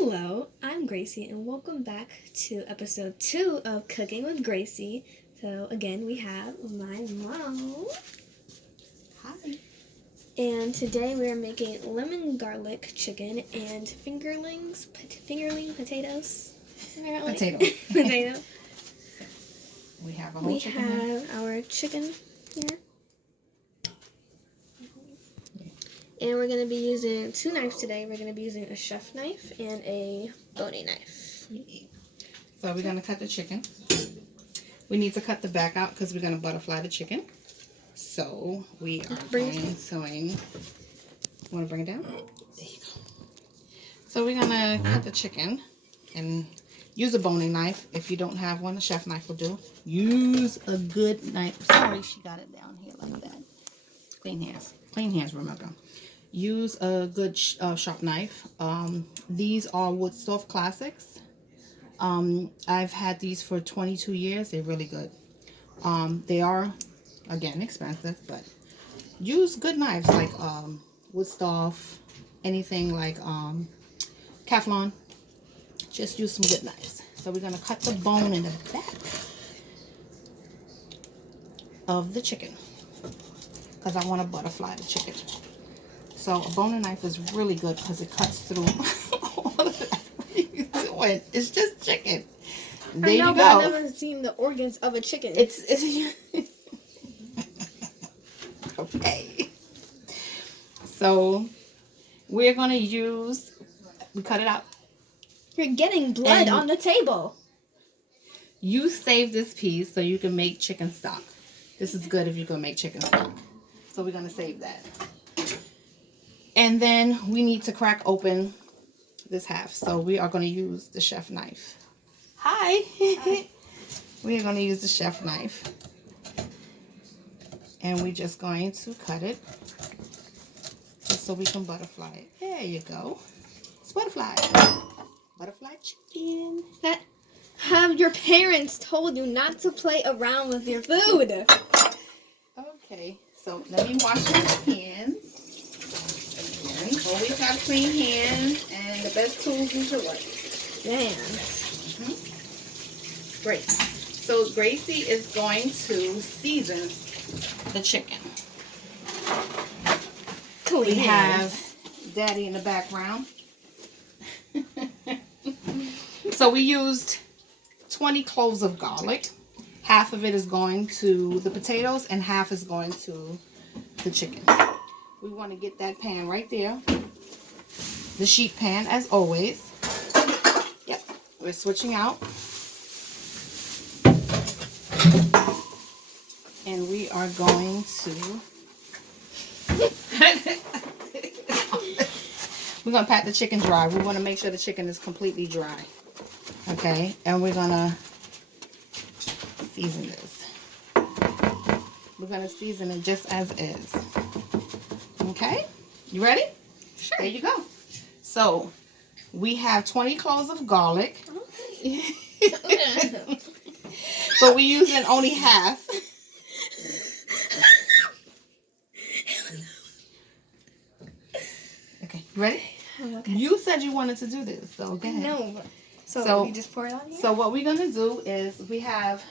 Hello, I'm Gracie, and welcome back to episode 2 of Cooking with Gracie. So, again, we have my mom. Hi. And today we are making lemon garlic chicken and fingerling potatoes. Potato. We have a whole chicken. We have our chicken here. And we're going to be using 2 knives today. We're going to be using a chef knife and a boning knife. So we're going to cut the chicken. We need to cut the back out because we're going to butterfly the chicken. So we are going to... Want to bring it down? There you go. So we're going to cut the chicken and use a boning knife. If you don't have one, a chef knife will do. Use a good knife. Sorry, she got it down here like that. Clean hands. Clean hands, remember. Use a good sharp knife. These are Woodstoff Classics. I've had these for 22 years. They're really good. They are, again, expensive, but use good knives like Woodstoff, anything like Teflon. Just use some good knives. So we're going to cut the bone in the back of the chicken because I want to butterfly the chicken. So a boning knife is really good because it cuts through all of that. What are you doing? It's just chicken. There you go. But I've never seen the organs of a chicken. It's okay. So we're gonna use. We cut it out. You're getting blood on the table. You save this piece so you can make chicken stock. This is good if you're gonna make chicken stock. So we're gonna save that. And then we need to crack open this half. So we are going to use the chef knife. Hi. We are going to use the chef knife. And we're just going to cut it just so we can butterfly it. There you go. It's butterfly. Butterfly chicken. Have your parents told you not to play around with your food? Okay. So let me wash my hands. Always have clean hands, and the best tools is your what? Hands. Great. So Gracie is going to season the chicken. Clean hands. Have Daddy in the background. So we used 20 cloves of garlic. Half of it is going to the potatoes, and half is going to the chicken. We want to get that pan right there. The sheet pan, as always. Yep, we're switching out. And we are going to... We're going to pat the chicken dry. We want to make sure the chicken is completely dry. Okay, and we're going to season this. We're going to season it just as is. Okay, you ready? Sure. There you go. So we have 20 cloves of garlic. Okay. But we're using only half. Okay, you ready? Okay. You said you wanted to do this, so go ahead. No. So we just pour it on here? So what we're going to do is we have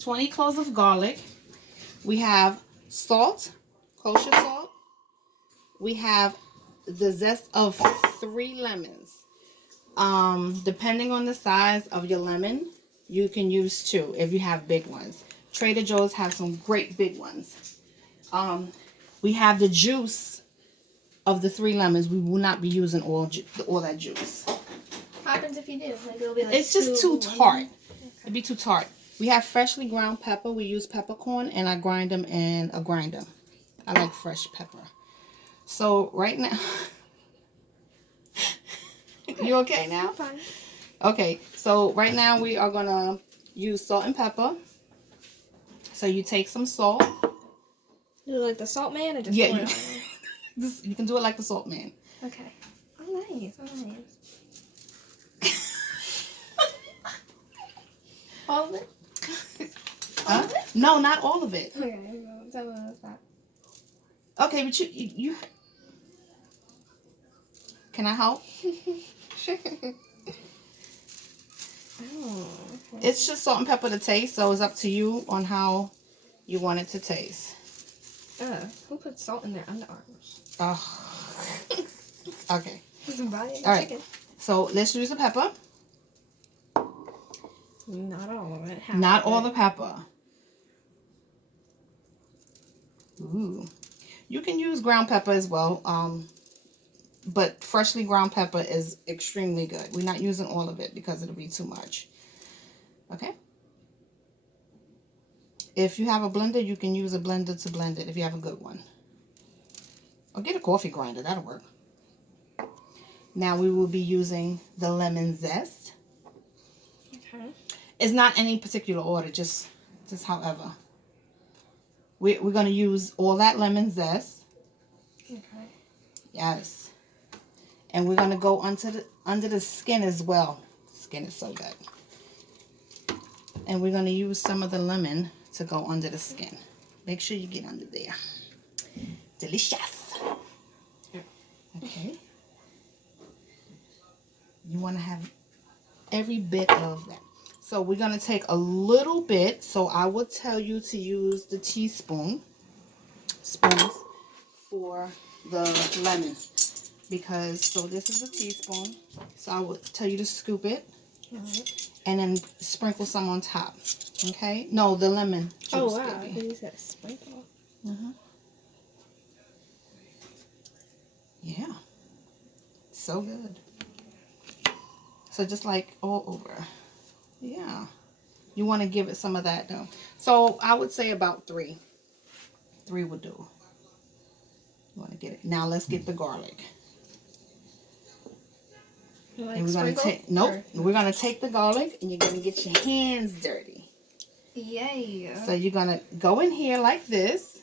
20 cloves of garlic. We have salt, kosher salt. We have the zest of 3 lemons. Depending on the size of your lemon, you can use 2 if you have big ones. Trader Joe's have some great big ones. We have the juice of the 3 lemons. We will not be using all that juice. What happens if you do? Like it'll be like it's just too tart. It'd be too tart. We have freshly ground pepper. We use peppercorn, and I grind them in a grinder. I like fresh pepper. So right now, you okay now? I'm fine. Okay, so right now we are gonna use salt and pepper. So you take some salt. Do it like the salt man, or just Yeah, pour it on? you can do it like the salt man. Okay. Oh, nice. Oh, nice. All of it? All of it? No, not all of it. Okay. Tell me what's that. Okay, but you can I help? Oh. It's just salt and pepper to taste, so it's up to you on how you want it to taste. Who put salt in their underarms? Oh. Okay. All All right. So let's use the pepper. Not all of it. Not all the pepper. Ooh. You can use ground pepper as well. But freshly ground pepper is extremely good. We're not using all of it because it'll be too much. Okay. If you have a blender, you can use a blender to blend it if you have a good one. Or get a coffee grinder. That'll work. Now we will be using the lemon zest. Okay. It's not any particular order, just however. We're going to use all that lemon zest. Okay. Yes. And we're going to go under the skin as well. Skin is so good. And we're going to use some of the lemon to go under the skin. Make sure you get under there. Delicious. Okay. You want to have every bit of that. So we're going to take a little bit. So I would tell you to use the spoons for the lemon. Because, so this is a teaspoon. So I would tell you to scoop it. And then sprinkle some on top. Okay? No, the lemon juice. Oh, wow. Baby. I use that sprinkle. Yeah. So good. So just like all over. Yeah. You want to give it some of that though. So I would say about 3. 3 would do. You want to get it. Now let's get the garlic. Like and we're going to take, we're going to take the garlic and you're going to get your hands dirty. Yay. So you're going to go in here like this.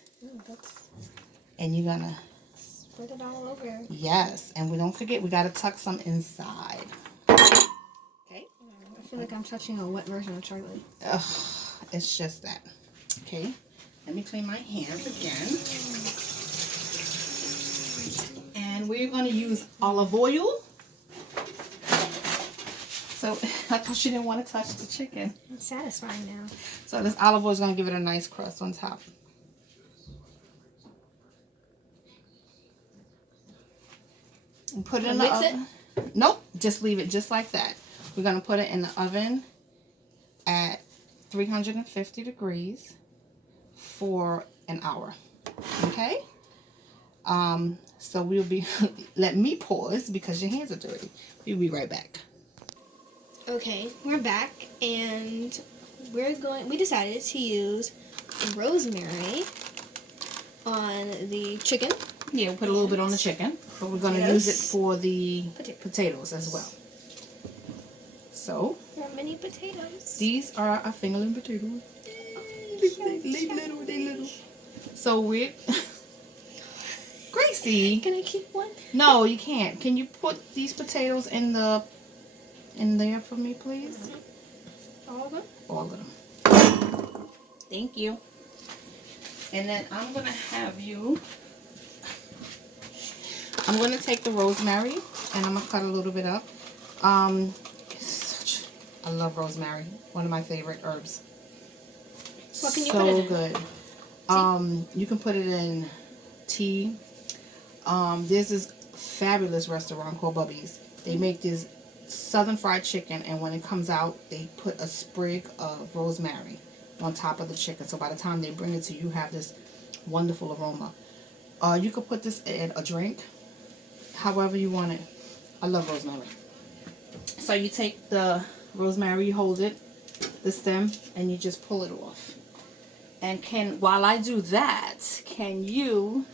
And you're going to spread it all over. Yes. And we don't forget, we got to tuck some inside. Okay. I feel like I'm touching a wet version of Charlie. Ugh, it's just that. Okay. Let me clean my hands again. And we're going to use olive oil. So I thought you didn't want to touch the chicken. It's satisfying now. So this olive oil is going to give it a nice crust on top. And put it in the oven. Nope, just leave it just like that. We're going to put it in the oven at 350 degrees for an hour. Okay? So we'll be, let me pause because your hands are dirty. We'll be right back. Okay, we're back and we decided to use rosemary on the chicken. Yeah, we'll put a little bit on the chicken, but we're going to use it for the potatoes as well. So, there are many potatoes. These are our fingerling potatoes. They little. So we're... Gracie! Can I keep one? No, you can't. Can you put these potatoes in there for me, please? All of them? All of them. Thank you. And then I'm going to have you... I'm going to take the rosemary and I'm going to cut a little bit up. I love rosemary. One of my favorite herbs. What can you put it in? So good. You can put it in tea. There's this fabulous restaurant called Bubby's. They make this southern fried chicken, and when it comes out, they put a sprig of rosemary on top of the chicken. So by the time they bring it to you, you have this wonderful aroma. You could put this in a drink, however you want it. I love rosemary. So you take the rosemary, you hold it, the stem, and you just pull it off. And while I do that, can you...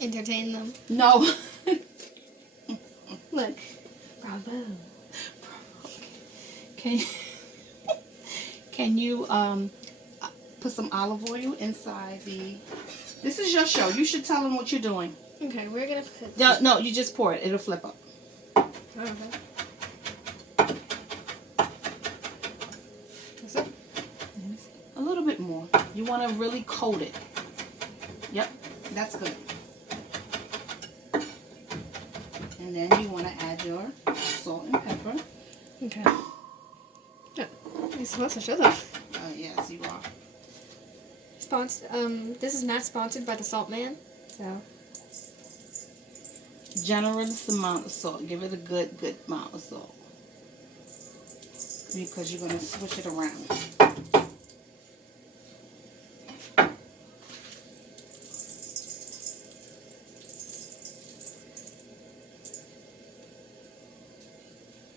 entertain them? No. Look. Bravo. Can you put some olive oil inside the... This is your show. You should tell them what you're doing. Okay, we're going to put... No, you just pour it. It'll flip up. Okay. That's it? A little bit more. You want to really coat it. Yep, that's good. And then you want to add your salt and pepper. Okay. Yeah, you're supposed to show them. Yes, you are. This is not sponsored by the Salt Man, so. Generous amount of salt. Give it a good amount of salt. Because you're going to switch it around.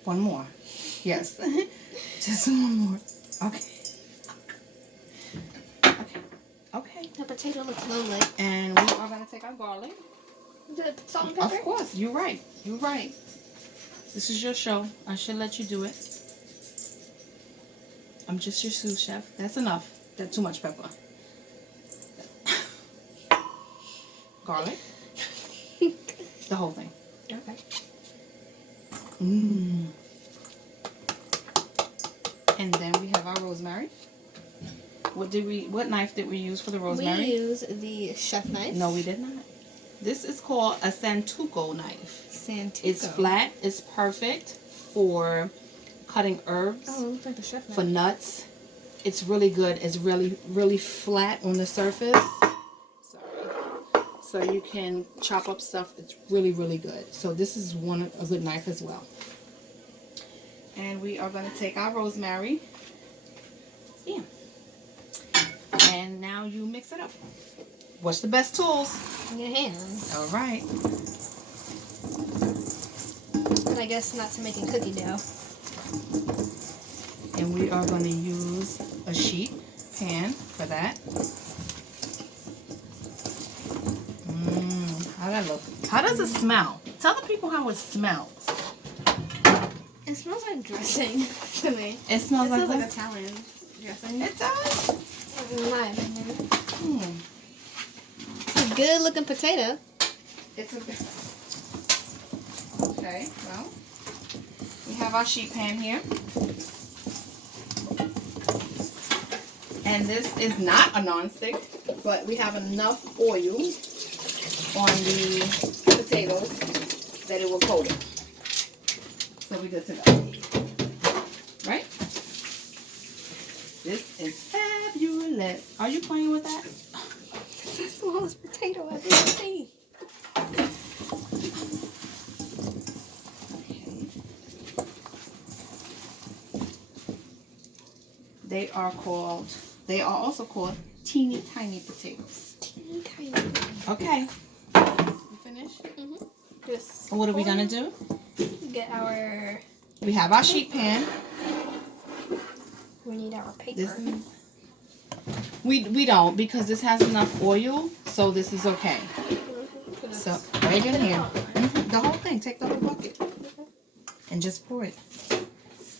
One more. Yes. Just one more. Okay. Okay. The potato looks lovely. And we are going to take our garlic. The salt and pepper? Of course. You're right. You're right. This is your show. I should let you do it. I'm just your sous chef. That's enough. That's too much pepper. Garlic. The whole thing. Okay. Mmm. And then we have our rosemary. What knife did we use for the rosemary? We use the chef knife. No, we did not. This is called a Santuco knife. Santuco. It's flat. It's perfect for cutting herbs. Oh, it looks like the chef knife. For nuts. It's really good. It's really flat on the surface. Sorry. So you can chop up stuff. It's really good. So this is a good knife as well. And we are going to take our rosemary. Yeah. And now you mix it up. What's the best tools? Your hands. All right. And I guess not to making cookie dough. And we are going to use a sheet pan for that. How that look? How does it smell? Tell the people how it smells. It smells like dressing to me. It smells like Italian dressing. It does? In my opinion. It's a good looking potato. It's a good. Okay, well, we have our sheet pan here. And this is not a non-stick, but we have enough oil on the potatoes that it will coat it. So we're good to go. Right? This is fabulous. Are you playing with that? It's the smallest potato I've ever seen. They are also called teeny tiny potatoes. Teeny tiny. Okay. You finished? Mm-hmm. Just What are we gonna do? get our. We have our sheet pan. We need our paper. We don't, because this has enough oil, so this is okay. So right in here, the whole thing. Take the whole bucket and just pour it.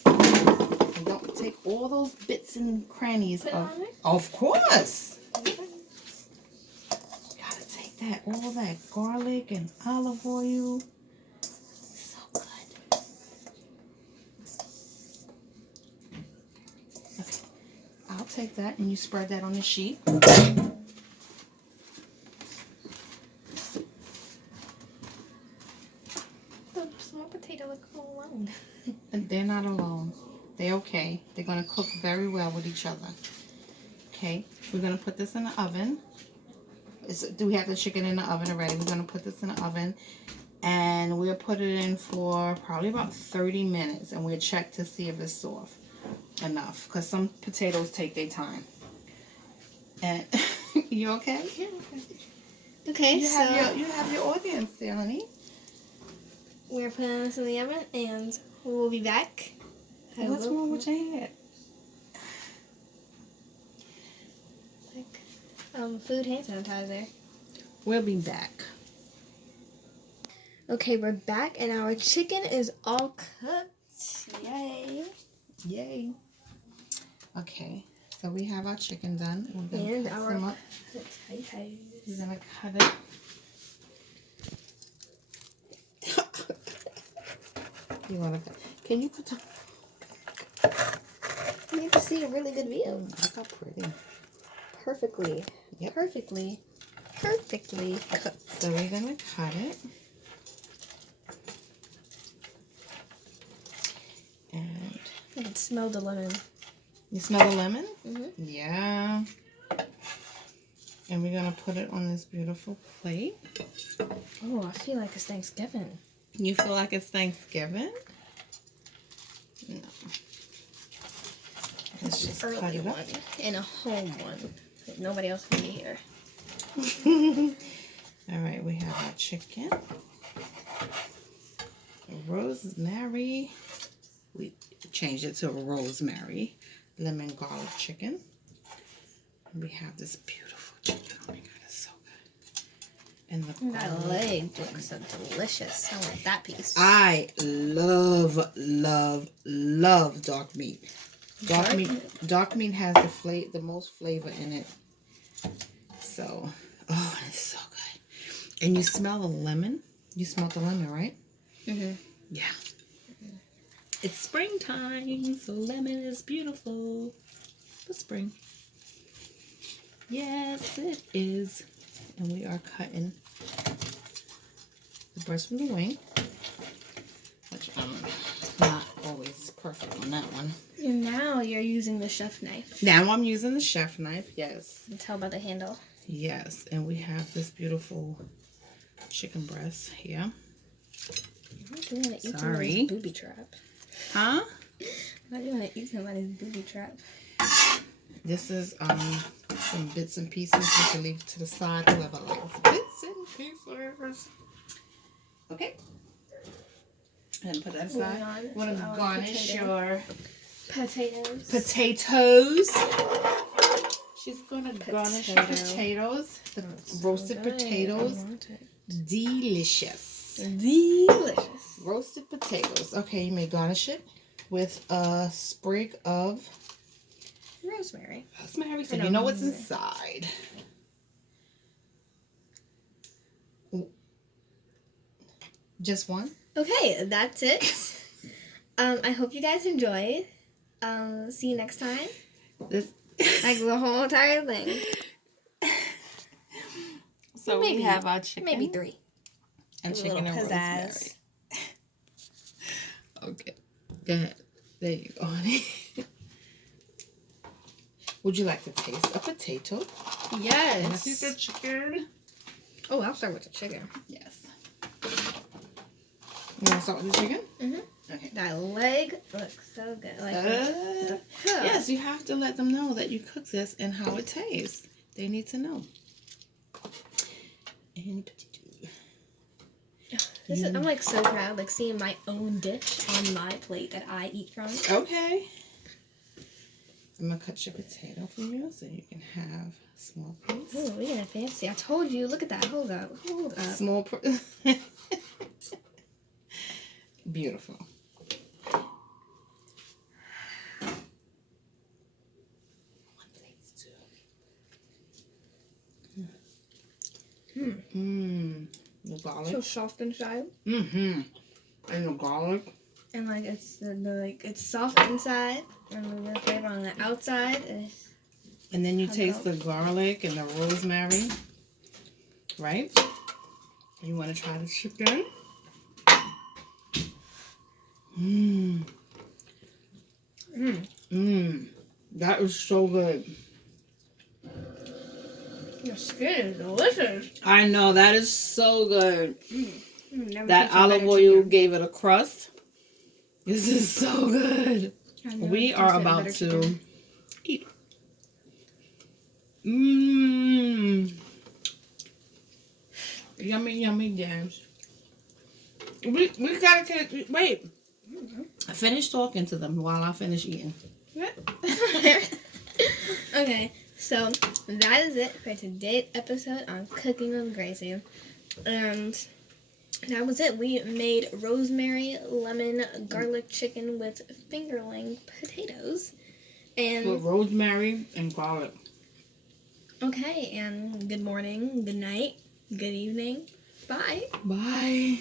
And don't take all those bits and crannies of course. Gotta take that, all that garlic and olive oil. So good. Okay, I'll take that and you spread that on the sheet. The small potato looks all alone. And they're not alone. They're okay. They're going to cook very well with each other. Okay, we're going to put this in the oven. Do we have the chicken in the oven already? We're going to put this in the oven. And we'll put it in for probably about 30 minutes. And we'll check to see if it's soft enough. Because some potatoes take their time. And you okay? Yeah, okay. You have your audience there, honey. We're putting this in the oven and we'll be back. What's wrong with your head? Food hand sanitizer. We'll be back. Okay, we're back and our chicken is all cooked. Yay. Yay. Okay, so we have our chicken done. We're gonna And cut our some up. potatoes. We're gonna cut it. You wanna? Can you put the? You need to see a really good view. Look how pretty. Perfectly. Yep. Perfectly cooked. So we're gonna cut it. smell the lemon. You smell the lemon? Mhm. Yeah. And we're going to put it on this beautiful plate. Oh, I feel like it's Thanksgiving. You feel like it's Thanksgiving? No. Let's just cut Early it up. one and a home one. Nobody else can be here. All right, we have our chicken. Rosemary. We changed it to rosemary. Lemon garlic chicken. We have this beautiful chicken. Oh my God, it's so good. And the That leg looks so delicious. I want that piece. I love, love, love dark meat. Dark meat has the most flavor in it. So, oh, it's so good. And you smell the lemon? You smell the lemon, right? Mm-hmm. Yeah. It's springtime, so lemon is beautiful. The spring. Yes, it is. And we are cutting the breast from the wing, which I'm not always perfect on that one. And now you're using the chef knife. Now I'm using the chef knife, yes. You can tell by the handle. Yes, and we have this beautiful chicken breast here. You want to eat Sorry. somebody's booby trap. Huh? Why do you want to eat somebody's booby trap? This is some bits and pieces we can leave to the side. Whoever likes bits and pieces. Okay. And put that aside. On Want to garnish your potatoes. Potatoes. She's gonna garnish your potatoes. The roasted good. potatoes. I want it. Delicious. Delicious. Roasted potatoes. Okay, you may garnish it with a sprig of Rosemary. rosemary, so you know what's inside. Just one? Okay, that's it. I hope you guys enjoyed. See you next time. This Like the whole entire thing. so Maybe- we have our chicken. Maybe 3. And A chicken little and pizzazz. rosemary. Okay. Go ahead. There you go, honey. Would you like to taste a potato? Yes. And a piece of chicken? Oh, I'll start with the chicken. Yes. You want to start with the chicken? Mm-hmm. Okay. That leg looks so good. Like Yes, you have to let them know that you cook this and how it tastes. They need to know. And I'm like so proud, like seeing my own dish on my plate that I eat from. okay. I'm gonna cut your potato for you so you can have a small piece. Oh, we're getting fancy. I told you. Look at that. Hold up. Hold up. Small. Beautiful. The garlic. So soft inside. And the garlic. And like it's soft inside, and the flavor on the outside is. And then you taste the garlic and the rosemary, right? You want to try the chicken? That is so good. Your skin is delicious. I know, that is so good. Never That tasted olive better oil chicken. gave it a crust. This is so good. I've never We are tasted about better to chicken. eat. Yummy, yummy jams. We gotta wait. Finish talking to them while I finish eating. Okay, so that is it for today's episode on Cooking with Gracie. And that was it. We made rosemary, lemon, garlic chicken with fingerling potatoes. And With rosemary and garlic. okay, and good morning, good night, good evening. Bye. Bye.